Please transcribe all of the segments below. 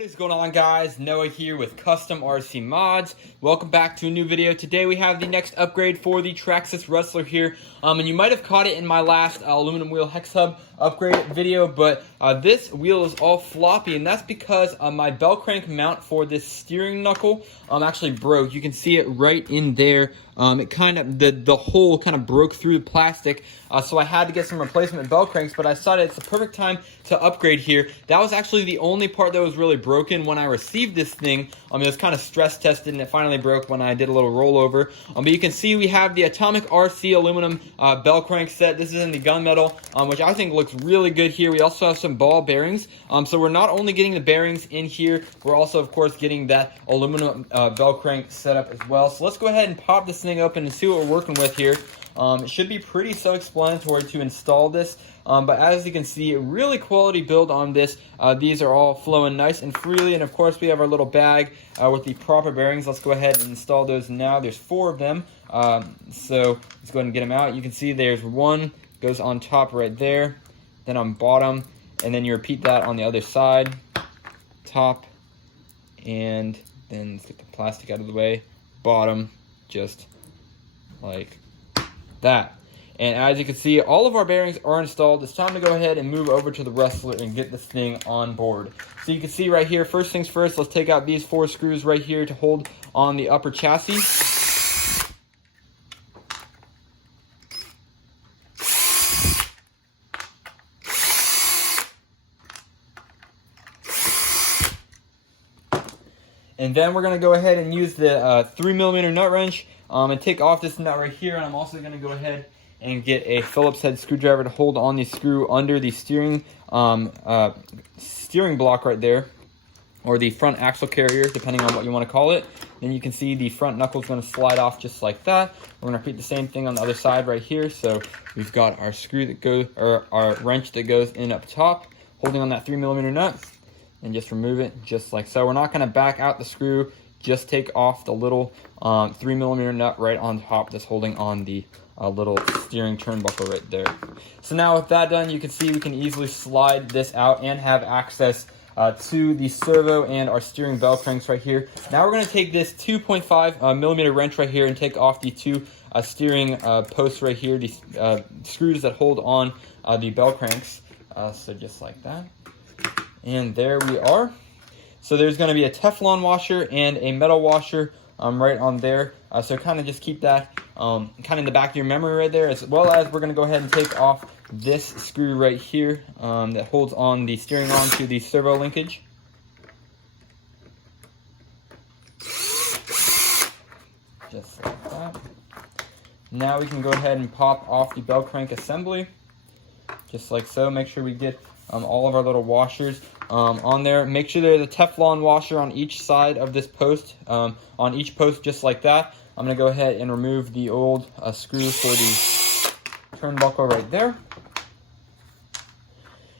What is going on, guys? Noah here with Custom RC Mods. Welcome back to a new video. Today we have the next upgrade for the Traxxas Rustler here. And you might have caught it in my last aluminum wheel hex hub upgrade video, but this wheel is all floppy, and that's because my Bellcrank mount for this steering knuckle actually broke. You can see it right in there. It kind of, the hole kind of broke through the plastic, so I had to get some replacement Bellcranks, but I decided it's the perfect time to upgrade here. That was actually the only part that was really broken when I received this thing. It was kind of stress tested, and it finally broke when I did a little rollover. But you can see we have the Atomik RC aluminum Bellcrank set. This is in the gunmetal, which I think looks really good here. We also have some ball bearings, so we're not only getting the bearings in here, we're also, of course, getting that aluminum Bellcrank setup as well. So let's go ahead and pop this thing open and see what we're working with here. It should be pretty self-explanatory to install this, but as you can see, really quality build on this. These are all flowing nice and freely, and of course we have our little bag with the proper bearings. Let's go ahead and install those now. There's 4 of them, so let's go ahead and get them out. You can see there's one goes on top right there, then on bottom, and then you repeat that on the other side, top, and then let's get the plastic out of the way, bottom, just like that. And as you can see, all of our bearings are installed. It's time to go ahead and move over to the Rustler and get this thing on board. So you can see right here, first things first, let's take out these 4 screws right here to hold on the upper chassis. And then we're going to go ahead and use the 3mm nut wrench and take off this nut right here. And I'm also going to go ahead and get a Phillips head screwdriver to hold on the screw under the steering block right there, or the front axle carrier, depending on what you want to call it. Then you can see the front knuckle is going to slide off just like that. We're going to repeat the same thing on the other side right here. So we've got our screw that goes, or our wrench that goes in up top, holding on that 3mm nut. And just remove it just like so. We're not going to back out the screw, just take off the little 3mm nut right on top that's holding on the little steering turnbuckle right there. So now with that done, you can see we can easily slide this out and have access to the servo and our steering bell cranks right here. Now we're going to take this 2.5mm wrench right here and take off the 2 steering posts right here, the screws that hold on the bell cranks. So just like that. And there we are. So there's going to be a Teflon washer and a metal washer right on there. So kind of just keep that kind of in the back of your memory right there, as well as we're going to go ahead and take off this screw right here that holds on the steering arm to the servo linkage. Just like that. Now we can go ahead and pop off the bell crank assembly, just like so. Make sure we get all of our little washers on there. Make sure there's a Teflon washer on each side of this post, on each post just like that. I'm going to go ahead and remove the old screw for the turnbuckle right there.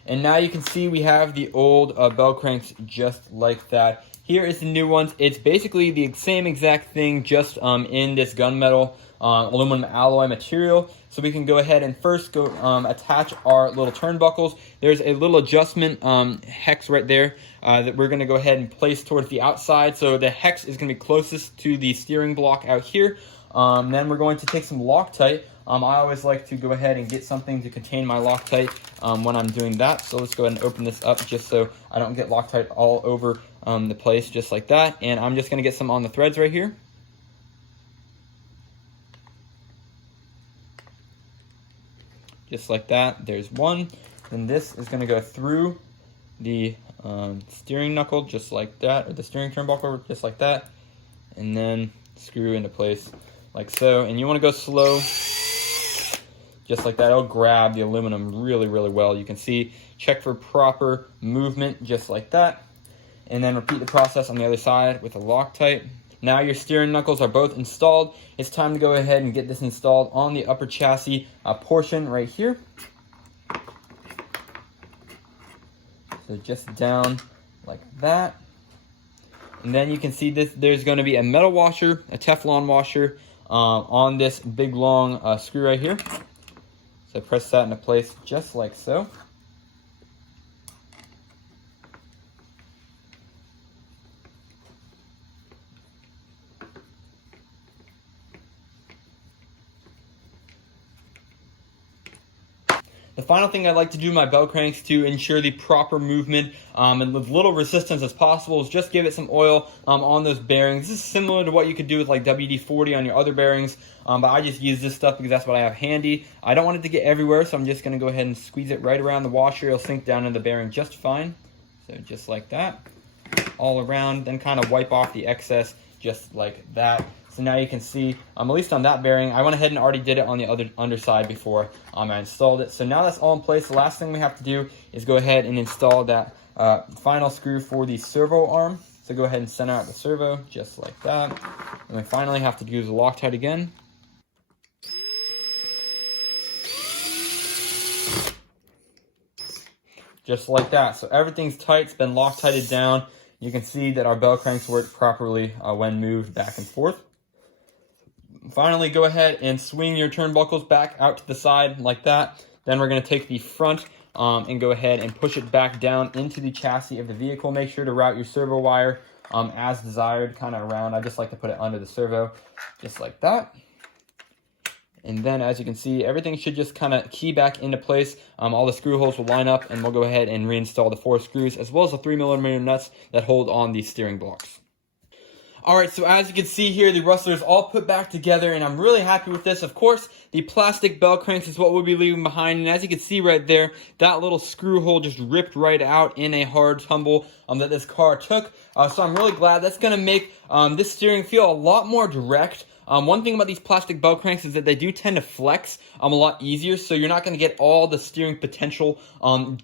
And now you can see we have the old bell cranks just like that. Here is the new ones. It's basically the same exact thing, just in this gunmetal aluminum alloy material. So we can go ahead and first go attach our little turnbuckles. There's a little adjustment hex right there that we're going to go ahead and place towards the outside. So the hex is going to be closest to the steering block out here. Then we're going to take some Loctite. I always like to go ahead and get something to contain my Loctite when I'm doing that. So let's go ahead and open this up just so I don't get Loctite all over the place, just like that. And I'm just going to get some on the threads right here. Just like that. There's one. Then this is going to go through the steering knuckle just like that, or the steering turnbuckle just like that, and then screw into place like so. And you want to go slow, just like that. It'll grab the aluminum really, really well. You can see, check for proper movement just like that, and then repeat the process on the other side with a Loctite. Now your steering knuckles are both installed. It's time to go ahead and get this installed on the upper chassis portion right here. So just down like that. And then you can see this. There's going to be a metal washer, a Teflon washer on this big long screw right here. So press that into place just like so. The final thing I like to do in my bell cranks to ensure the proper movement and with little resistance as possible is just give it some oil on those bearings. This is similar to what you could do with like WD-40 on your other bearings, but I just use this stuff because that's what I have handy. I don't want it to get everywhere, so I'm just going to go ahead and squeeze it right around the washer. It'll sink down in the bearing just fine. So just like that, all around, then kind of wipe off the excess just like that. So now you can see, at least on that bearing, I went ahead and already did it on the other underside before I installed it. So now that's all in place. The last thing we have to do is go ahead and install that final screw for the servo arm. So go ahead and center out the servo just like that. And we finally have to use the Loctite again. Just like that. So everything's tight, it's been Loctited down. You can see that our bell cranks work properly when moved back and forth. Finally, go ahead and swing your turnbuckles back out to the side like that. Then we're going to take the front and go ahead and push it back down into the chassis of the vehicle. Make sure to route your servo wire as desired, kind of around. I just like to put it under the servo, just like that. And then, as you can see, everything should just kind of key back into place. All the screw holes will line up, and we'll go ahead and reinstall the 4 screws, as well as the 3mm nuts that hold on the steering blocks. Alright, so as you can see here, the Rustler is all put back together, and I'm really happy with this. Of course, the plastic bell cranks is what we'll be leaving behind, and as you can see right there, that little screw hole just ripped right out in a hard tumble that this car took. So I'm really glad. That's going to make this steering feel a lot more direct. One thing about these plastic bell cranks is that they do tend to flex a lot easier, so you're not going to get all the steering potential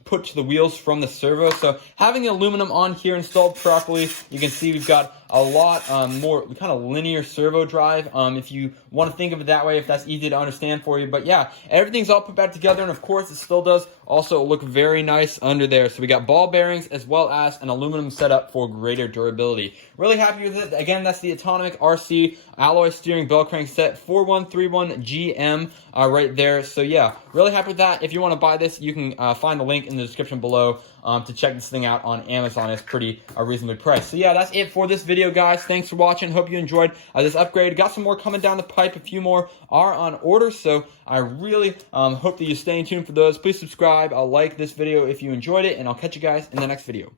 put to the wheels from the servo. So having the aluminum on here installed properly, you can see we've got a lot more kind of linear servo drive, if you want to think of it that way, if that's easy to understand for you. But yeah, everything's all put back together, and of course it still does also look very nice under there. So we got ball bearings as well as an aluminum setup for greater durability. Really happy with it. Again, that's the Atomik RC alloy steering bell crank set 4131 GM right there. So yeah, really happy with that. If you want to buy this, you can find the link in the description below to check this thing out on Amazon. It's pretty reasonably priced. So yeah, that's it for this video, guys. Thanks for watching. Hope you enjoyed this upgrade. Got some more coming down the pipe. A few more are on order, so I really hope that you stay tuned for those. Please subscribe. I'll like this video if you enjoyed it, and I'll catch you guys in the next video.